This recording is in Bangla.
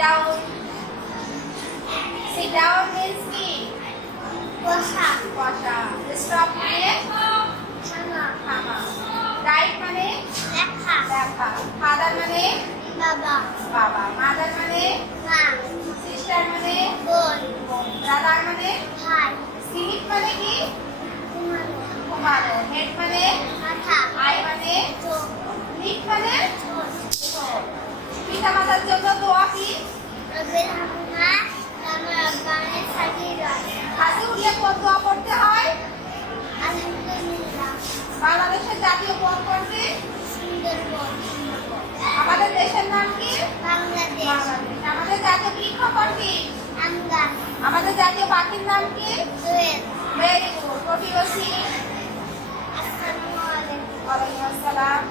down. Sit down means কি? বসা। বসা। Stop মানে থামা। Right মানে লেখা। লেখা। Father মানে বাবা। বাবা। Mother মানে মা। Sister মানে বোন। Brother মানে ভাই। Sleep মানে কি? ঘুমানো। ঘুমানো। Head মানে পিতামাতার জন্য দোয়া কি? হাসি উঠলে কোন দোয়া পড়তে হয়? বাংলাদেশের জাতীয় কোনটি? আমাদের দেশের নাম কি? বাংলাদেশ। আমাদের জাতীয় বৃক্ষ কোনটি? আমাদের জাতীয় পাখির নাম কি? Very good. প্রতিবেশী? আসসালামু আলাইকুম। ওয়ালাইকুম আসসালাম।